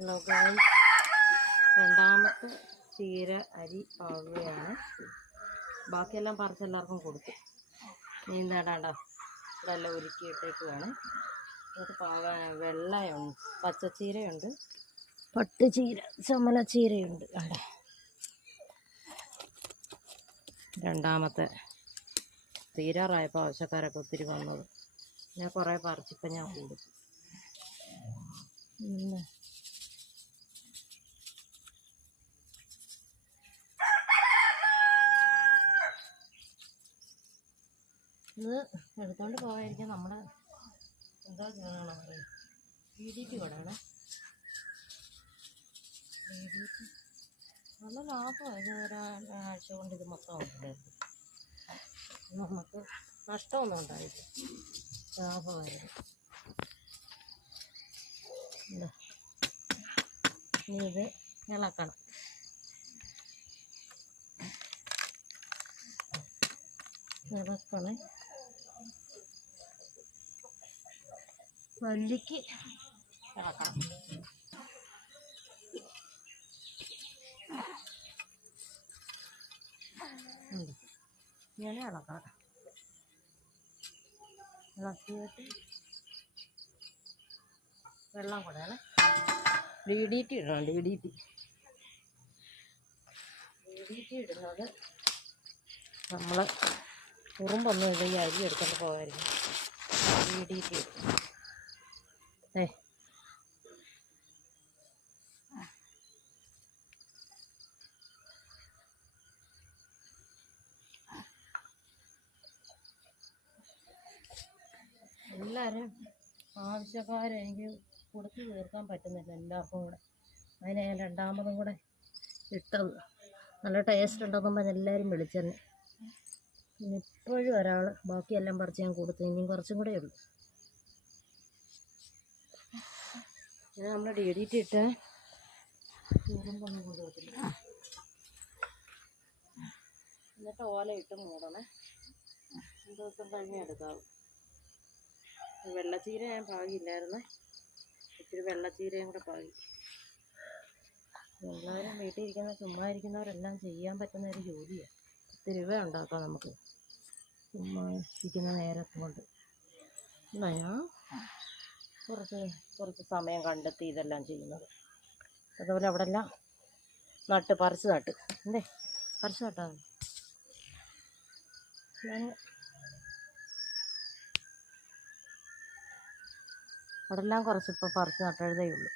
Hello guys, രണ്ടാമത്തെ ചീര അരി പാവുകയാണ്. ബാക്കിയെല്ലാം പറിച്ച് എല്ലാവർക്കും കൊടുത്തു. നീന്താണ്ടാണ്ടോ ഇവിടെ എല്ലാം ഉരുക്കിയിട്ടേക്കുവാണ്. അത് വെള്ളയുണ്ട്, പച്ചച്ചീരയുണ്ട്, പട്ടുചീര, ചുമലച്ചീരയുണ്ട്. അവിടെ രണ്ടാമത്തെ തീരാറായപ്പോൾ ആവശ്യക്കാരൊക്കെ ഒത്തിരി വന്നത്. ഞാൻ കുറേ പറിച്ചിപ്പം ഞാൻ കൊടുത്തു. ഇത് എടുത്തോണ്ട് പോകാതിരിക്കാൻ നമ്മുടെ എന്താ ചെയ്യണമെന്ന് പറയും, PDP കടയാണ്. നല്ല ലാഭമാണ്. ഒരാഴ്ച കൊണ്ട് ഇത് മൊത്തം ഉണ്ടായിരുന്നു. നമുക്ക് നഷ്ടമൊന്നും ഉണ്ടായില്ല, ലാഭമായിരുന്നു. ഇനി ഇത് ഇളക്കണം. ഇളക്കണേ, വള്ളിക്ക് ഇളക്കണം. ഇങ്ങനെ ഇളക്കണം. ഇളക്കിയിട്ട് വെള്ളം കൂടെയാണ്. DDT ഇടണം. DDT ഇടുന്നത് നമ്മൾ ഉറുമ്പൊന്നും ഇല്ല, ഈ അരി എടുത്തോണ്ട് പോകാമായിരിക്കും. DDT ഇടും. എല്ലാവരും ആവശ്യക്കാരെനിക്ക് കൊടുത്തു തീർക്കാൻ പറ്റുന്നില്ല എല്ലാവർക്കും കൂടെ. അതിന് ഞാൻ രണ്ടാമതും കൂടെ ഇട്ടത്. നല്ല ടേസ്റ്റ് ഉണ്ടെന്നും പറഞ്ഞ് എല്ലാവരും വിളിച്ചെന്നെ. പിന്നെ ഇപ്പോഴും ഒരാൾ ബാക്കിയെല്ലാം പറിച്ച് ഞാൻ കൊടുത്തു. ഇനിയും കുറച്ചും കൂടെ ഉള്ളു. ഞാൻ നമ്മൾ DDT ഇട്ട് ഉറുമ്പൊന്നും കൊണ്ടുപോകത്തില്ല. എന്നിട്ട് ഓല ഇട്ട് മൂടണേ. 2 ദിവസം കഴിഞ്ഞേ എടുക്കാവും. വെള്ളച്ചീര ഞാൻ പാകിയില്ലായിരുന്നു, ഇച്ചിരി വെള്ളച്ചീരയും കൂടെ പാകി. എല്ലാവരും വീട്ടിൽ ഇരിക്കുന്ന ചുമ്മാ ഇരിക്കുന്നവരെല്ലാം ചെയ്യാൻ പറ്റുന്ന ഒരു ജോലിയാണ്. 10 രൂപ ഉണ്ടാക്കാം നമുക്ക് ചുമ്മാ ഇരിക്കുന്ന നേരം കൊണ്ട്. ഞാൻ കുറച്ച് സമയം കണ്ടെത്തി ഇതെല്ലാം ചെയ്യുന്നത്. അതുപോലെ അവിടെ എല്ലാം പറിച്ച് നട്ട് പറിച്ച് നട്ടാൽ ഞാൻ അവിടെ എല്ലാം കുറച്ചിപ്പോൾ പറിച്ച് നട്ടതേ ഉള്ളൂ.